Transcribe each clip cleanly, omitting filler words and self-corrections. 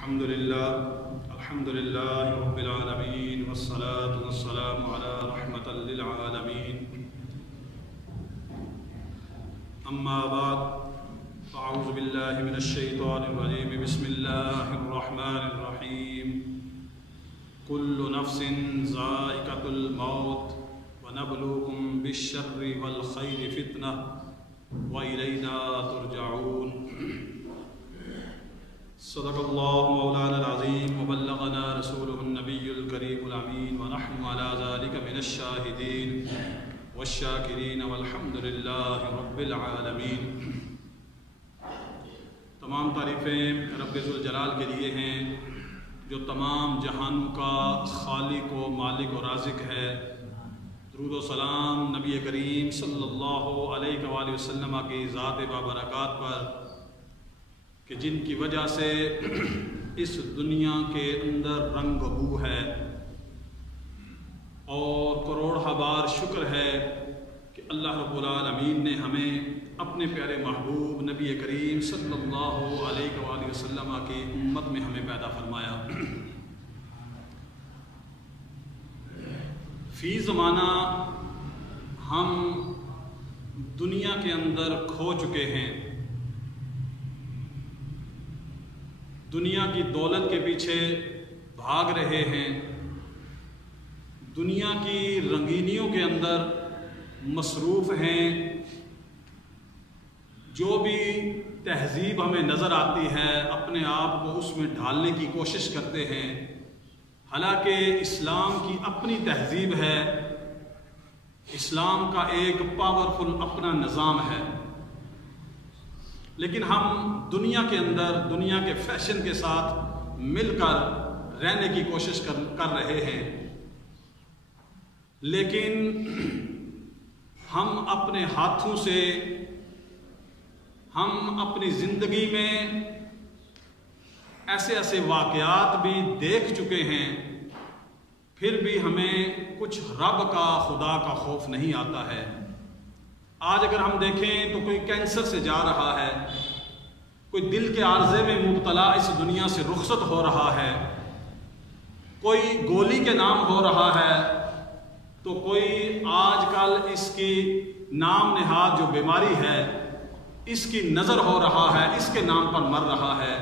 الحمد لله رب العالمين والصلاة والسلام على رحمة للعالمين أما بعد أعوذ بالله من الشيطان الرجيم بسم الله الرحمن الرحيم كل نفس ذائقة الموت ونبلوكم بالشر والخير فتنة وإلينا ترجعون صدق الله مولانا العظيم وبلغنا رسوله النبي الكريم الأمين ونحن على ذلك من الشاهدين والشاكرين والحمد لله رب العالمين۔ تمام تعریفیں رب ذوالجلال کے لیے ہیں جو تمام جہانوں کا خالق و مالک و رازق ہے۔ درود و سلام نبی کریم صلی اللہ علیہ وآلہ وسلم کی ذات بابرکات پر کہ جن کی وجہ سے اس دنیا کے اندر رنگ و بو ہے، اور کروڑ بار شکر ہے کہ اللہ رب العالمین نے ہمیں اپنے پیارے محبوب نبی کریم صلی اللہ علیہ وآلہ وسلم کی امت میں ہمیں پیدا فرمایا۔ فی زمانہ ہم دنیا کے اندر کھو چکے ہیں، دنیا کی دولت کے پیچھے بھاگ رہے ہیں، دنیا کی رنگینیوں کے اندر مصروف ہیں۔ جو بھی تہذیب ہمیں نظر آتی ہے اپنے آپ کو اس میں ڈھالنے کی کوشش کرتے ہیں، حالانکہ اسلام کی اپنی تہذیب ہے، اسلام کا ایک پاورفل اپنا نظام ہے، لیکن ہم دنیا کے اندر دنیا کے فیشن کے ساتھ مل کر رہنے کی کوشش کر رہے ہیں، لیکن ہم اپنے ہاتھوں سے ہم اپنی زندگی میں ایسے واقعات بھی دیکھ چکے ہیں، پھر بھی ہمیں کچھ رب کا خدا کا خوف نہیں آتا ہے۔ آج اگر ہم دیکھیں تو کوئی کینسر سے جا رہا ہے، کوئی دل کے عارضے میں مبتلا اس دنیا سے رخصت ہو رہا ہے، کوئی گولی کے نام ہو رہا ہے، تو کوئی آج کل اس کی نام نہاد جو بیماری ہے اس کی نظر ہو رہا ہے، اس کے نام پر مر رہا ہے،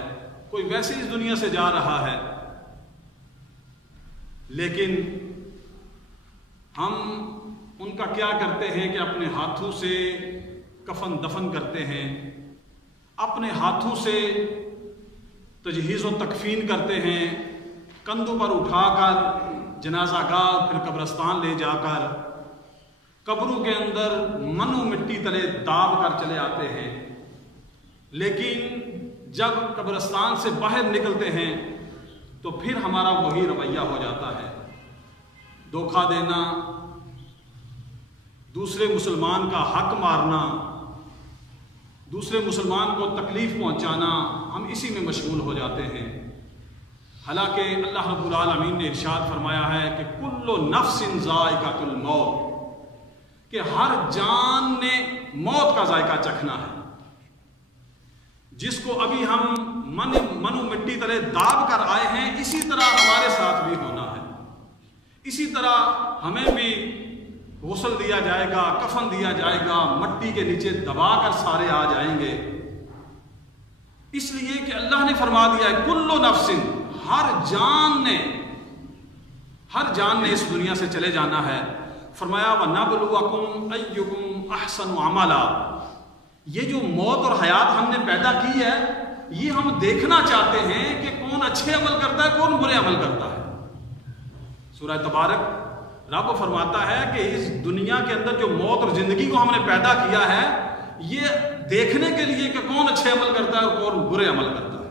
کوئی ویسے اس دنیا سے جا رہا ہے، لیکن ہم ان کا کیا کرتے ہیں کہ اپنے ہاتھوں سے کفن دفن کرتے ہیں، اپنے ہاتھوں سے تجہیز و تکفین کرتے ہیں، کندھوں پر اٹھا کر جنازہ گاہ پھر قبرستان لے جا کر قبروں کے اندر منو مٹی تلے داب کر چلے آتے ہیں، لیکن جب قبرستان سے باہر نکلتے ہیں تو پھر ہمارا وہی رویہ ہو جاتا ہے، دھوکہ دینا، دوسرے مسلمان کا حق مارنا، دوسرے مسلمان کو تکلیف پہنچانا، ہم اسی میں مشغول ہو جاتے ہیں۔ حالانکہ اللہ رب العالمین نے ارشاد فرمایا ہے کہ کل نفس ذائقۃ الموت، کہ ہر جان نے موت کا ذائقہ چکھنا ہے۔ جس کو ابھی ہم منو مٹی تلے داب کر آئے ہیں، اسی طرح ہمارے ساتھ بھی ہونا ہے، اسی طرح ہمیں بھی غسل دیا جائے گا، کفن دیا جائے گا، مٹی کے نیچے دبا کر سارے آ جائیں گے، اس لیے کہ اللہ نے فرما دیا ہے کل نفس، ہر جان نے اس دنیا سے چلے جانا ہے۔ فرمایا وَنَبْلُوَكُمْ أَيُّكُمْ أَحْسَنُ عَمَلًا، یہ جو موت اور حیات ہم نے پیدا کی ہے، یہ ہم دیکھنا چاہتے ہیں کہ کون اچھے عمل کرتا ہے، کون برے عمل کرتا ہے۔ سورہ تبارک رب فرماتا ہے کہ اس دنیا کے اندر جو موت اور زندگی کو ہم نے پیدا کیا ہے، یہ دیکھنے کے لیے کہ کون اچھے عمل کرتا ہے اور کون برے عمل کرتا ہے،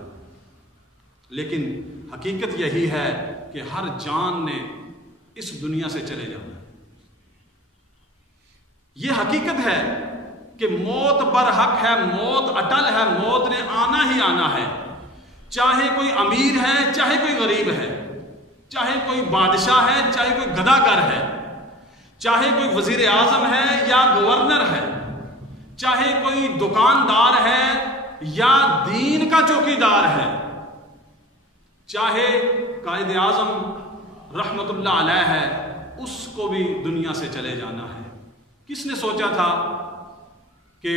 لیکن حقیقت یہی ہے کہ ہر جان نے اس دنیا سے چلے جانا ہے۔ یہ حقیقت ہے کہ موت برحق ہے، موت اٹل ہے، موت نے آنا ہی آنا ہے، چاہے کوئی امیر ہے چاہے کوئی غریب ہے، چاہے کوئی بادشاہ ہے چاہے کوئی گداگر ہے، چاہے کوئی وزیر اعظم ہے یا گورنر ہے، چاہے کوئی دکاندار ہے یا دین کا چوکیدار ہے، چاہے قائد اعظم رحمت اللہ علیہ ہے، اس کو بھی دنیا سے چلے جانا ہے۔ کس نے سوچا تھا کہ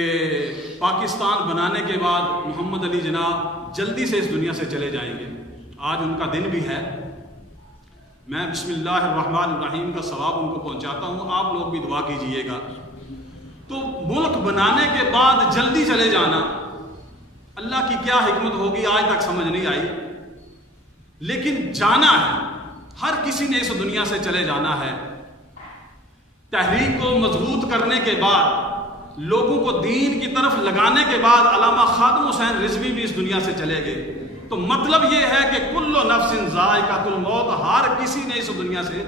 پاکستان بنانے کے بعد محمد علی جناح جلدی سے اس دنیا سے چلے جائیں گے؟ آج ان کا دن بھی ہے۔ میں بسم اللہ الرحمن الرحیم کا ثواب ان کو پہنچاتا ہوں، آپ لوگ بھی دعا کیجئے گا۔ تو ملک بنانے کے بعد جلدی چلے جانا، اللہ کی کیا حکمت ہوگی آج تک سمجھ نہیں آئی، لیکن جانا ہے، ہر کسی نے اس دنیا سے چلے جانا ہے۔ تحریک کو مضبوط کرنے کے بعد، لوگوں کو دین کی طرف لگانے کے بعد علامہ خادم حسین رضوی بھی اس دنیا سے چلے گئے۔ تو مطلب یہ ہے کہ کل نفس ذائقۃ الموت، ہر کسی نے اس دنیا سے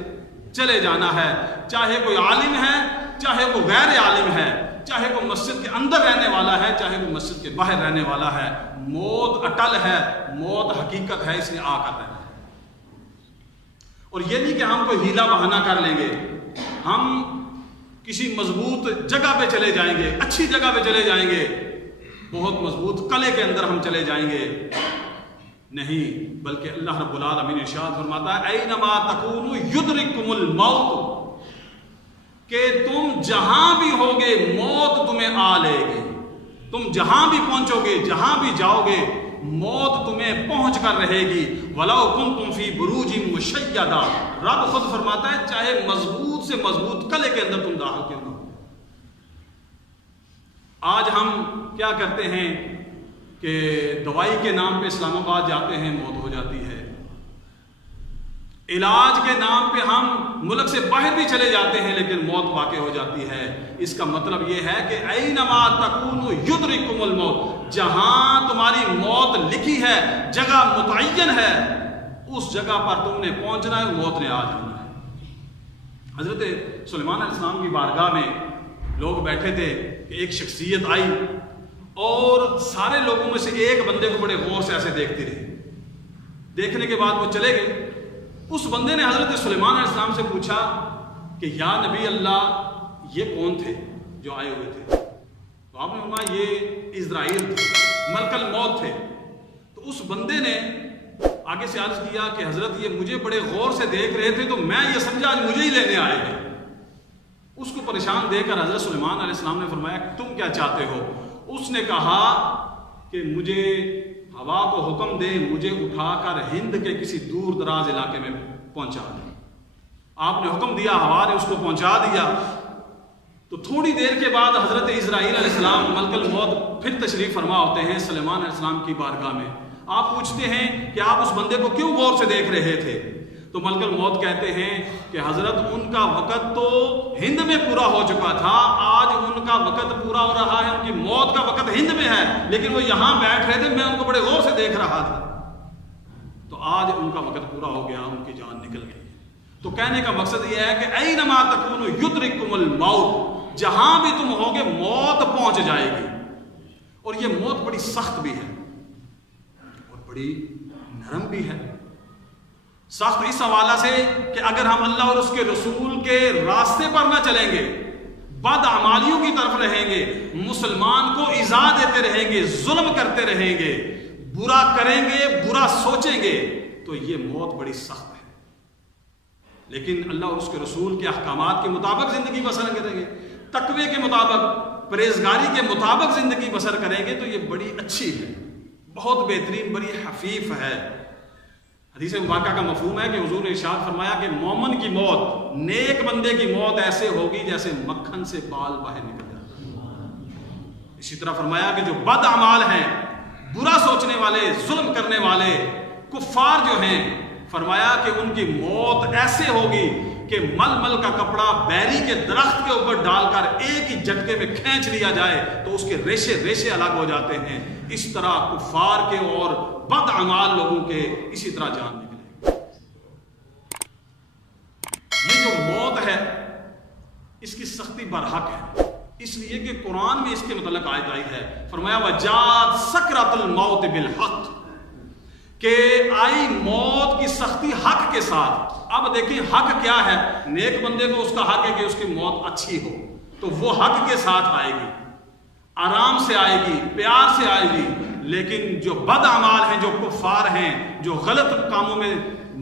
چلے جانا ہے، چاہے کوئی عالم ہے، چاہے وہ غیر عالم ہے، چاہے وہ مسجد کے اندر رہنے والا ہے، چاہے وہ مسجد کے باہر رہنے والا ہے۔ موت اٹل ہے، موت حقیقت ہے، اس نے آ کر رہنا ہے۔ اور یہ نہیں کہ ہم کوئی ہیلا بہانہ کر لیں گے، ہم کسی مضبوط جگہ پہ چلے جائیں گے، اچھی جگہ پہ چلے جائیں گے، بہت مضبوط قلعے کے اندر ہم چلے جائیں گے، نہیں، بلکہ اللہ رب العالمین ارشاد فرماتا ہے اینما تکونوا یدرککم الموت، کہ تم جہاں بھی ہوگے موت تمہیں آ لے گی۔ تم جہاں بھی پہنچو گے، جہاں بھی جاؤ گے، موت تمہیں پہنچ کر رہے گی۔ وَلَوْ كُنْتُمْ فِي بُرُوجٍ مُشَيَّدَةٍ، رب خود فرماتا ہے چاہے مضبوط سے مضبوط قلعے کے اندر تم داخل کیوں نہ ہو۔ آج ہم کیا کرتے ہیں کہ دوائی کے نام پہ اسلام آباد جاتے ہیں، موت ہو جاتی ہے۔ علاج کے نام پہ ہم ملک سے باہر بھی چلے جاتے ہیں، لیکن موت واقع ہو جاتی ہے۔ اس کا مطلب یہ ہے کہ اینما تکونوا یدرککم الموت، جہاں تمہاری موت لکھی ہے، جگہ متعین ہے، اس جگہ پر تم نے پہنچنا ہے، موت نے آ جانا ہے۔ حضرت سلیمان علیہ السلام کی بارگاہ میں لوگ بیٹھے تھے کہ ایک شخصیت آئی اور سارے لوگوں میں سے ایک بندے کو بڑے غور سے ایسے دیکھتی رہی۔ دیکھنے کے بعد وہ چلے گئے۔ اس بندے نے حضرت سلیمان علیہ السلام سے پوچھا کہ یا نبی اللہ، یہ کون تھے جو آئے ہوئے تھے؟ تو آپ نے فرمایا یہ عزرائیل تھے، ملک الموت تھے۔ تو اس بندے نے آگے سے عرض کیا کہ حضرت یہ مجھے بڑے غور سے دیکھ رہے تھے، تو میں یہ سمجھا آج مجھے ہی لینے آئے ہیں۔ اس کو پریشان دیکھ کر حضرت سلیمان علیہ السلام نے فرمایا تم کیا چاہتے ہو؟ اس نے کہا کہ مجھے ہوا کو حکم دے، مجھے اٹھا کر ہند کے کسی دور دراز علاقے میں پہنچا دے۔ آپ نے حکم دیا، ہوا نے اس کو پہنچا دیا۔ تو تھوڑی دیر کے بعد حضرت عزرائیل علیہ السلام ملک الموت پھر تشریف فرما ہوتے ہیں سلیمان علیہ السلام کی بارگاہ میں۔ آپ پوچھتے ہیں کہ آپ اس بندے کو کیوں غور سے دیکھ رہے تھے؟ تو ملک الموت کہتے ہیں کہ حضرت ان کا وقت تو ہند میں پورا ہو چکا تھا، آج ان کا وقت پورا ہو رہا ہے، ان کی موت کا وقت ہند میں ہے، لیکن وہ یہاں بیٹھ رہے تھے، میں ان کو بڑے غور سے دیکھ رہا تھا۔ تو آج ان کا وقت پورا ہو گیا، ان کی جان نکل گئی۔ تو کہنے کا مقصد یہ ہے کہ اینما تکونوا یدرککم الموت، جہاں بھی تم ہوگے موت پہنچ جائے گی۔ اور یہ موت بڑی سخت بھی ہے اور بڑی نرم بھی ہے۔ سخت اس حوالہ سے کہ اگر ہم اللہ اور اس کے رسول کے راستے پر نہ چلیں گے، بد اعمالیوں کی طرف رہیں گے، مسلمان کو ایذا دیتے رہیں گے، ظلم کرتے رہیں گے، برا کریں گے، برا سوچیں گے، تو یہ موت بڑی سخت ہے۔ لیکن اللہ اور اس کے رسول کے احکامات کے مطابق زندگی بسر کریں گے، تقوی کے مطابق، پرہیزگاری کے مطابق زندگی بسر کریں گے، تو یہ بڑی اچھی ہے، بہت بہترین، بڑی خفیف ہے۔ حدیث مبارکہ کا مفہوم ہے کہ حضور نے ارشاد فرمایا کہ مومن کی موت، نیک بندے کی موت ایسے ہوگی جیسے مکھن سے بال باہر نکل جاتا ہے۔ اسی طرح فرمایا کہ جو بد اعمال ہیں، برا سوچنے والے، ظلم کرنے والے، کفار جو ہیں، فرمایا کہ ان کی موت ایسے ہوگی کہ مل مل کا کپڑا بیری کے درخت کے اوپر ڈال کر ایک ہی جھٹکے میں کھینچ لیا جائے تو اس کے ریشے ریشے الگ ہو جاتے ہیں۔ اس طرح کفار کے اور بد اعمال لوگوں کے اسی طرح جان نکلے۔ یہ جو موت ہے اس کی سختی برحق ہے، اس لیے کہ قرآن میں اس کے متعلق آیت آئی ہے، فرمایا وَجَاءَتْ سَكْرَةُ الْمَوْتِ بِالْحَقِّ، کہ آئی موت کی سختی حق کے ساتھ۔ اب دیکھیں حق کیا ہے، نیک بندے کو اس کا حق ہے کہ اس کی موت اچھی ہو، تو وہ حق کے ساتھ آئے گی، آرام سے آئے گی، پیار سے آئے گی، لیکن جو بد اعمال ہیں، جو کفار ہیں، جو غلط کاموں میں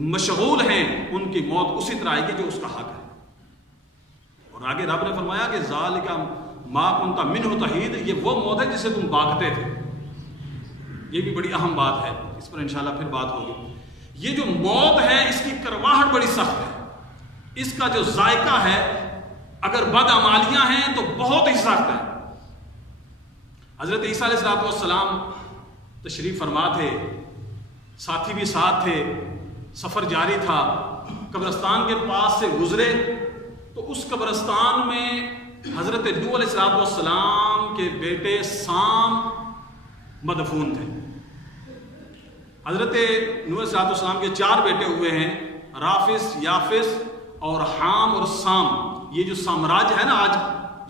مشغول ہیں، ان کی موت اسی طرح آئے گی جو اس کا حق ہے۔ اور آگے رب نے فرمایا کہ ذالک ما کنت منہ تحید، یہ وہ موت ہے جسے تم بھاگتے تھے۔ یہ بھی بڑی اہم بات ہے، اس پر انشاءاللہ پھر بات ہوگی۔ یہ جو موت ہے اس کی کرواہٹ بڑی سخت ہے، اس کا جو ذائقہ ہے اگر بد اعمالیاں ہیں تو بہت ہی سخت ہے۔ حضرت عیسیٰ علیہ السلام تشریف فرما تھے، ساتھی بھی ساتھ تھے، سفر جاری تھا، قبرستان کے پاس سے گزرے تو اس قبرستان میں حضرت نوح علیہ السلام کے بیٹے سام مدفون تھے۔ حضرت نوح علیہ السلام کے 4 بیٹے ہوئے ہیں، رافس، یافس اور حام اور سام۔ یہ جو سامراج ہے نا آج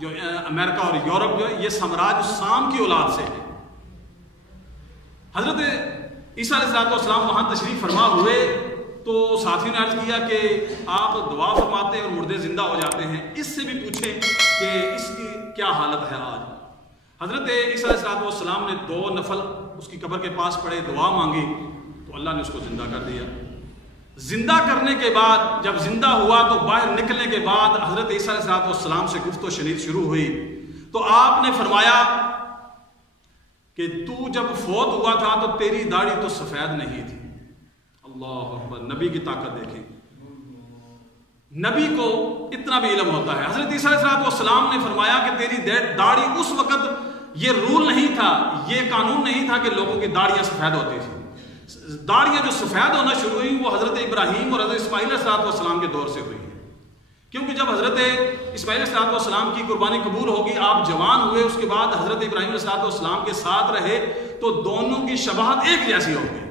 جو امریکہ اور یورپ جو ہے، یہ سامراج سام کی اولاد سے ہے۔ حضرت عیسیٰ علیہ السلام وہاں تشریف فرما ہوئے تو ساتھیوں نے عرض کیا کہ آپ دعا فرماتے ہیں اور مردے زندہ ہو جاتے ہیں، اس سے بھی پوچھیں کہ اس کی کیا حالت ہے آج۔ حضرت عیسیٰ علیہ السلام نے 2 نفل اس کی قبر کے پاس پڑے، دعا مانگی تو اللہ نے اس کو زندہ کر دیا۔ زندہ کرنے کے بعد جب زندہ ہوا تو باہر نکلنے کے بعد حضرت عیسیٰ علیہ السلام سے گفت و شنید شروع ہوئی تو آپ نے فرمایا کہ تو جب فوت ہوا تھا تو تیری داڑھی تو سفید نہیں تھی۔ اللہ اکبر، نبی کی طاقت دیکھیں، نبی کو اتنا بھی علم ہوتا ہے۔ حضرت عیسیٰ علیہ السلام نے فرمایا کہ تیری داڑھی اس وقت یہ رول نہیں تھا، یہ قانون نہیں تھا کہ لوگوں کی داڑیاں سفید ہوتی تھی۔ داڑیاں جو سفید ہونا شروع ہوئی وہ حضرت ابراہیم اور حضرت اسماعیل علیہ السلام کے دور سے ہوئی ہیں، کیونکہ جب حضرت اسماعیل علیہ السلام کی قربانی قبول ہوگی، آپ جوان ہوئے، اس کے بعد حضرت ابراہیم علیہ السلام کے ساتھ رہے تو دونوں کی شباہت ایک جیسی ہوگی،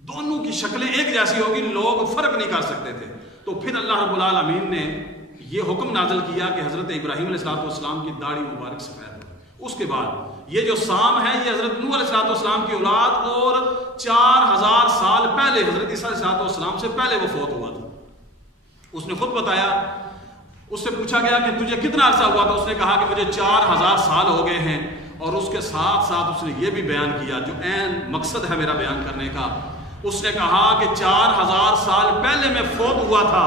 دونوں کی شکلیں ایک جیسی ہوگی، لوگ فرق نہیں کر سکتے تھے۔ تو پھر اللہ رب العالمین نے یہ حکم نازل کیا کہ حضرت ابراہیم علیہ السلام کی داڑھی مبارک سفید ہو۔ اس کے بعد یہ جو سام ہے یہ حضرت نوح علیہ السلام کی اولاد اور 4000 سال پہلے حضرت عیسیٰ علیہ السلام سے پہلے وہ فوت ہوا تھا۔ اس نے خود بتایا، اس سے پوچھا گیا کہ تجھے کتنا عرصہ ہوا تھا، اس نے کہا کہ مجھے 4000 سال ہو گئے ہیں، اور اس کے ساتھ ساتھ اس نے یہ بھی بیان کیا جو عین مقصد ہے میرا بیان کرنے کا۔ اس نے کہا کہ 4000 سال پہلے میں فوت ہوا تھا،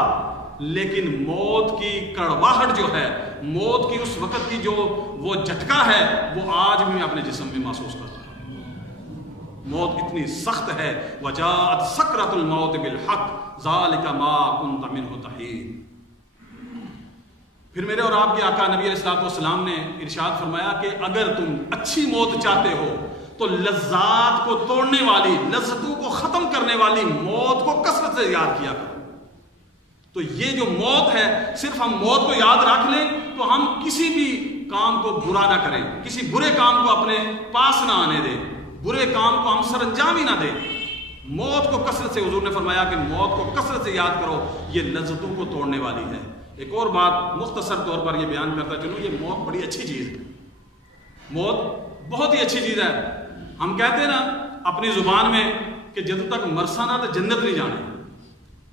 لیکن موت کی کڑواہٹ جو ہے، موت کی اس وقت کی جو وہ جھٹکا ہے، وہ آج بھی میں اپنے جسم میں محسوس کرتا ہوں۔ موت اتنی سخت ہے، وجاءت سکرۃ الموت بالحق ذالک ما کنت منہ تحید۔ پھر میرے اور آپ کے آقا نبی علیہ السلام نے ارشاد فرمایا کہ اگر تم اچھی موت چاہتے ہو تو لذات کو توڑنے والی، لذتوں کو ختم کرنے والی موت کو کثرت سے یاد کیا کرو۔ تو یہ جو موت ہے، صرف ہم موت کو یاد رکھ لیں تو ہم کسی بھی کام کو برا نہ کریں، کسی برے کام کو اپنے پاس نہ آنے دیں، برے کام کو ہم سر انجام ہی نہ دیں۔ موت کو کثرت سے، حضور نے فرمایا کہ موت کو کثرت سے یاد کرو، یہ لذتوں کو توڑنے والی ہے۔ ایک اور بات مختصر طور پر یہ بیان کرتا چلوں، یہ موت بڑی اچھی چیز ہے، موت بہت ہی اچھی چیز ہے۔ ہم کہتے ہیں نا اپنی زبان میں کہ جب تک مرسا نہ تو جنت نہیں جانے،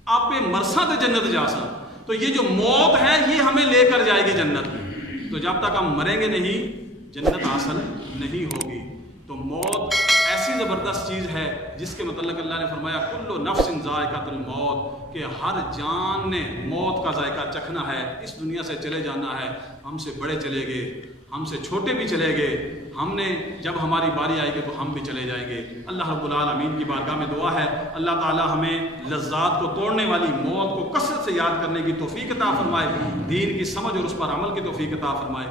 آپ پہ مرسا تو جنت جا سا، تو یہ جو موت ہے یہ ہمیں لے کر جائے گی جنت میں۔ تو جب تک ہم مریں گے نہیں، جنت حاصل نہیں ہوگی۔ تو موت ایسی زبردست چیز ہے جس کے متعلق اللہ نے فرمایا کل نفس ذائقۃ الموت، کہ ہر جان نے موت کا ذائقہ چکھنا ہے، اس دنیا سے چلے جانا ہے۔ ہم سے بڑے چلے گئے، ہم سے چھوٹے بھی چلے گئے، ہم نے جب ہماری باری آئے گی تو ہم بھی چلے جائیں گے۔ اللہ رب العالمین کی بارگاہ میں دعا ہے اللہ تعالی ہمیں لذات کو توڑنے والی موت کو کثرت سے یاد کرنے کی توفیق عطا فرمائے، دین کی سمجھ اور اس پر عمل کی توفیق عطا فرمائے۔